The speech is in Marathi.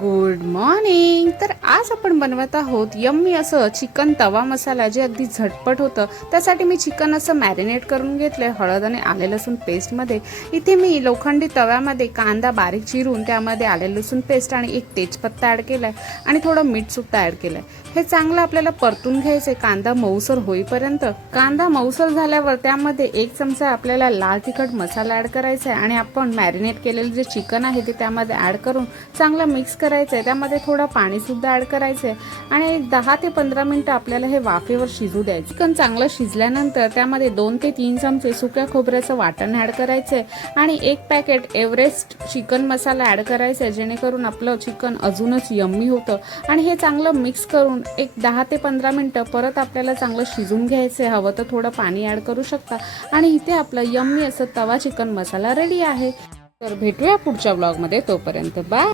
Good morning. तर आज आपण बनवत आहोत यम्मी असं चिकन तवा मसाला, जे अगदी झटपट होतं. त्यासाठी मी चिकन असं मॅरिनेट करून घेतलंय हळद आणि आले लसूण पेस्टमध्ये. इथे मी लोखंडी तव्यामध्ये कांदा बारीक चिरून त्यामध्ये आले लसूण पेस्ट आणि एक तेजपत्ता ॲड केलाय आणि थोडं मीठ सुद्धा ॲड केलंय. हे चांगलं आपल्याला परतून घ्यायचंय कांदा मऊसर होईपर्यंत. कांदा मऊसर झाल्यावर त्यामध्ये 1 चमचा आपल्याला लाल तिखट मसाला ॲड करायचा आहे आणि आपण मॅरिनेट केलेलं जे चिकन आहे ते त्यामध्ये ॲड करून चांगलं मिक्स करायचंय. त्यामध्ये थोडं पाणी सुद्धा ॲड करायचंय आणि 10 ते 15 मिनिटं आपल्याला हे वाफेवर शिजू द्यायचं. चिकन चांगलं शिजल्यानंतर त्यामध्ये 2 ते 3 चमचे सुक्या खोबऱ्याचं वाटण ॲड करायचंय आणि 1 पॅकेट एव्हरेस्ट चिकन मसाला ॲड करायचंय, जेणेकरून आपलं चिकन अजूनच यम्मी होतं. आणि हे चांगलं मिक्स करून एक 10 ते 15 मिनिटं परत आपल्याला चांगलं शिजून घ्यायचंय. हवं तर थोडं पाणी ॲड करू शकता. आणि इथे आपलं यम्मी असं तवा चिकन मसाला रेडी आहे. तर भेटूया पुढच्या ब्लॉगमध्ये. तोपर्यंत बाय.